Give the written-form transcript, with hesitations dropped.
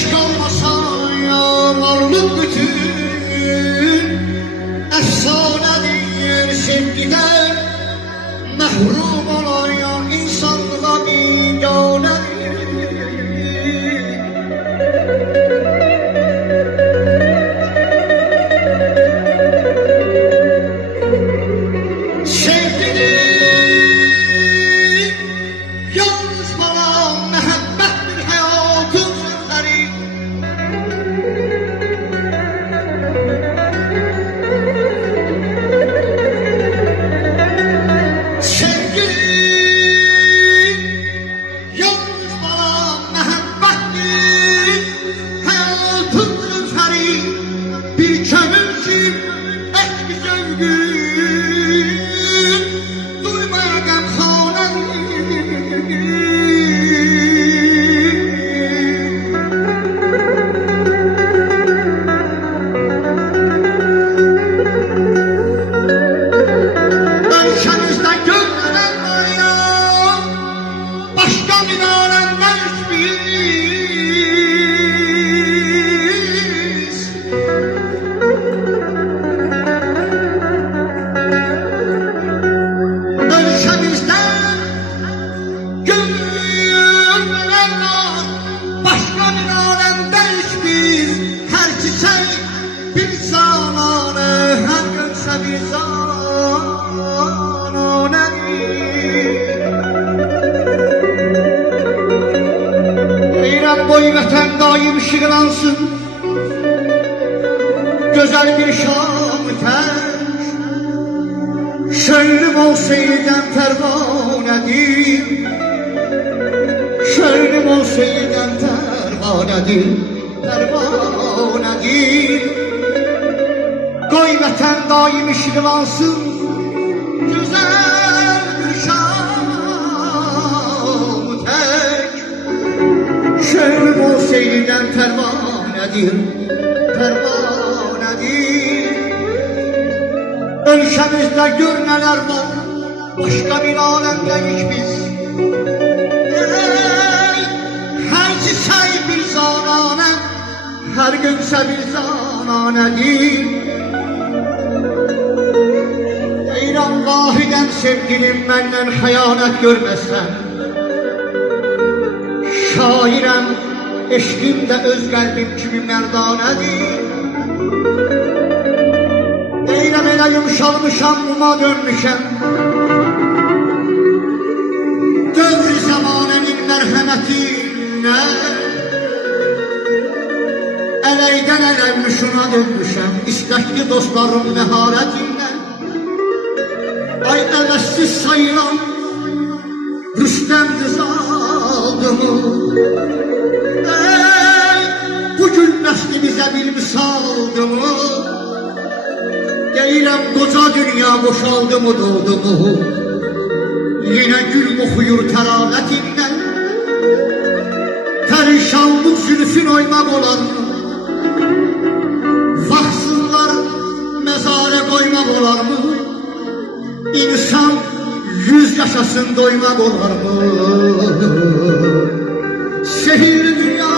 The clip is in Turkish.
Eşk olmasa ya varlık bütün efsanedir sevgiden mahrum olan ya insanlığa biganedir. Boy vətən daim ışıqlansın, güzel bir şam tək. Şönlüm olsaydım pervanedir, şönlüm olsaydım pervanedir, pervanedir. Qoy vətən daim ışıqlansın, güzel bir şam tək. Şönlüm olsaydım pervanedir, pervanedir. Ölkemizde gör neler var, başka bir alemdeyiz biz. Her şey bir zamane, her günse bir zamanedir. Deyirəm vahidem sevgilim, benden hayanet görmezsen. Şairəm, eşqim də öz qəlbim kimi mərdanədir. Deyirəm elə yumşalmışam, uma dönmüşəm. Dövr zamanənin mərhəmətinlə ələydən ələlmişuna dönmüşəm. İstəkli dostlarım məharətinlə ay əvəzsiz sayılan Rüstəm Rızadımı. Bugün nəsli bizə bir misaldı mı? Deyirəm qoca dünya boşaldı mı, doldu mu? Yine gül oxuyur təravətindən. Pərişanlıq zülfün oymaq olar mı? Vaxtsızlar məzara qoymaq olar mı? İnsan 100 yaşasın doymak olar mı? Şehirli dünya